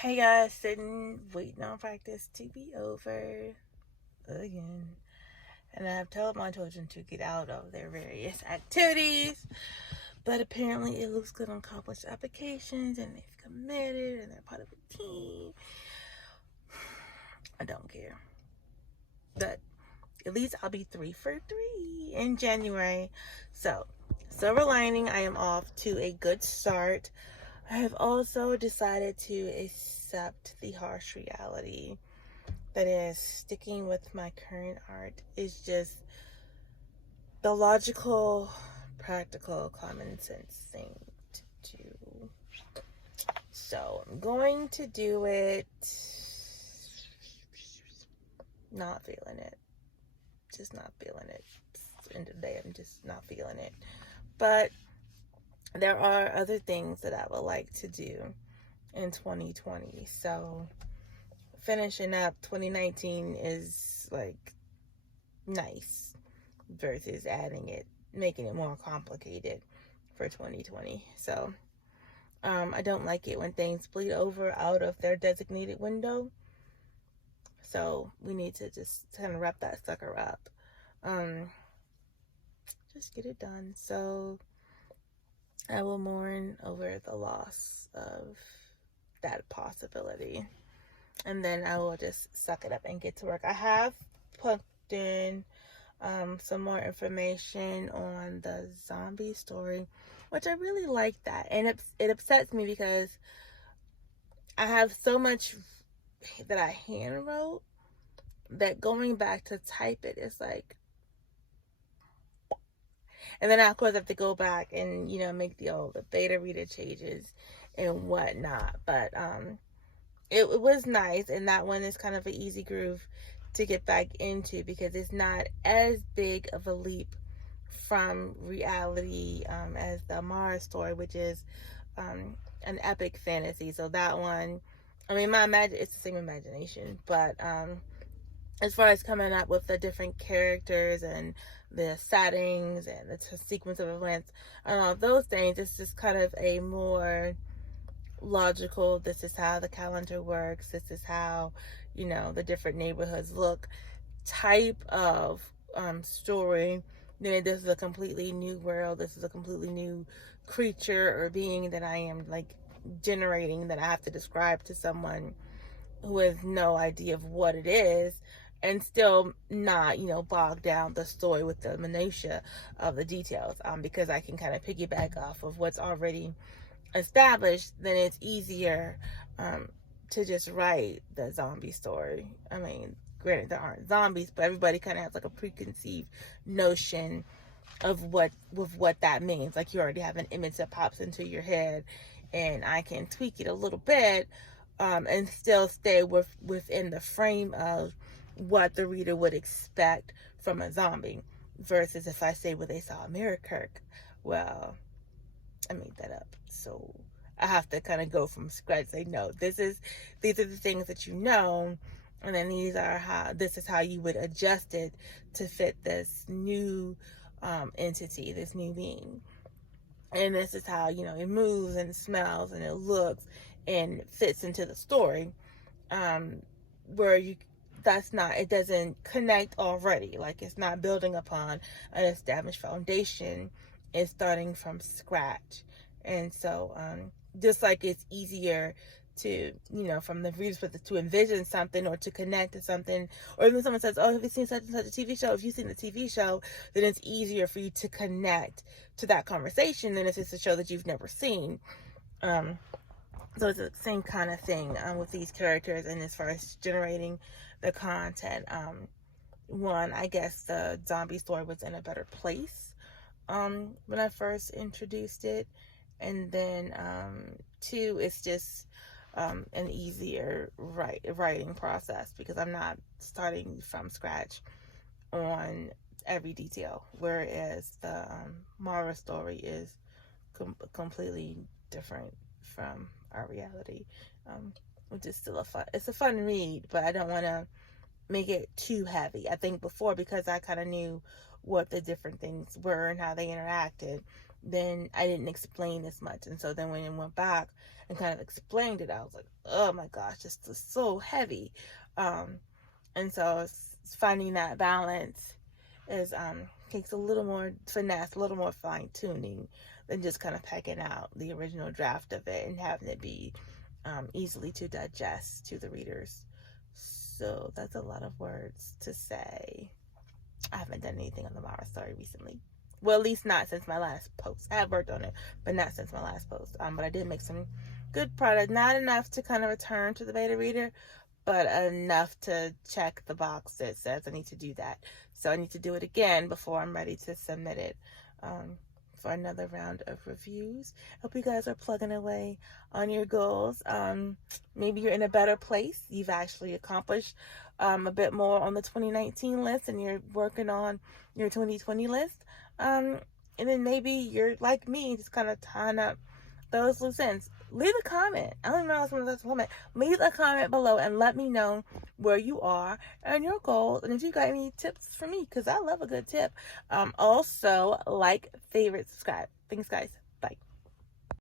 Hey guys, sitting waiting on practice to be over again. And I've told my children to get out of their various activities, but apparently it looks good on college applications and they've committed and they're part of a team. I don't care. But at least I'll be 3 for 3 in January. So, silver lining, I am off to a good start. I have also decided to accept the harsh reality that is sticking with my current art is just the logical, practical, common sense thing to do. So I'm going to do it. Not feeling it. Just not feeling it. End of the day, I'm just not feeling it. But there are other things that I would like to do in 2020. So finishing up 2019 is like nice versus making it more complicated for 2020. So I don't like it when things bleed over out of their designated window. So we need to just kind of wrap that sucker up. Just get it done. So I will mourn over the loss of that possibility. And then I will just suck it up and get to work. I have put in some more information on the zombie story, which I really like that. And it upsets me because I have so much that I hand wrote that going back to type it is like, and then I, of course, have to go back and, make the beta reader changes and whatnot. But it was nice, and that one is kind of an easy groove to get back into because it's not as big of a leap from reality as the Mara story, which is an epic fantasy. So that one, I mean, it's the same imagination, but as far as coming up with the different characters and the settings and the sequence of events, those things, it's just kind of a more logical, this is how the calendar works, this is how, the different neighborhoods look type of story. Then this is a completely new world, this is a completely new creature or being that I am like generating, that I have to describe to someone who has no idea of what it is, and still not, bog down the story with the minutia of the details, because I can kind of piggyback off of what's already established. Then it's easier to just write the zombie story. I mean, granted, there aren't zombies, but everybody kind of has like a preconceived notion of what that means. Like, you already have an image that pops into your head, and I can tweak it a little bit and still stay within the frame of what the reader would expect from a zombie. Versus if I say, well, they saw a mirror Kirk, well, I made that up. So I have to kind of go from scratch. Say, no, these are the things that and then this is how you would adjust it to fit this new entity, this new being. And this is how, it moves and smells and it looks and fits into the story. Where it doesn't connect already. Like, it's not building upon an established foundation. It's starting from scratch. And so, just like it's easier to, from the reader's perspective, to envision something or to connect to something, or even someone says, oh, have you seen such and such a TV show? If you've seen the TV show, then it's easier for you to connect to that conversation than if it's a show that you've never seen. So it's the same kind of thing with these characters, and as far as generating the content. One, I guess the zombie story was in a better place when I first introduced it. And then two, it's just an easier writing process because I'm not starting from scratch on every detail, whereas the Mara story is completely different from our reality, which is still it's a fun read, but I don't want to make it too heavy. I think before, because I kind of knew what the different things were and how they interacted, then I didn't explain as much. And so then when I went back and kind of explained it, I was like, oh my gosh, this is so heavy. And so finding that balance is takes a little more finesse, a little more fine tuning than just kind of pecking out the original draft of it and having it be easily to digest to the readers. So that's a lot of words to say. I haven't done anything on the Mara story recently. Well, at least not since my last post. I have worked on it, but not since my last post. But I did make some good product. Not enough to kind of return to the beta reader, but enough to check the box that says I need to do that. So I need to do it again before I'm ready to submit it for another round of reviews. Hope you guys are plugging away on your goals. Maybe you're in a better place. You've actually accomplished a bit more on the 2019 list and you're working on your 2020 list. And then maybe you're like me, just kind of tying up those loose ends. Leave a comment. I don't even know if someone left a comment. Leave a comment below and let me know where you are and your goals, and if you got any tips for me, because I love a good tip. Also, like, favorite, subscribe. Thanks, guys.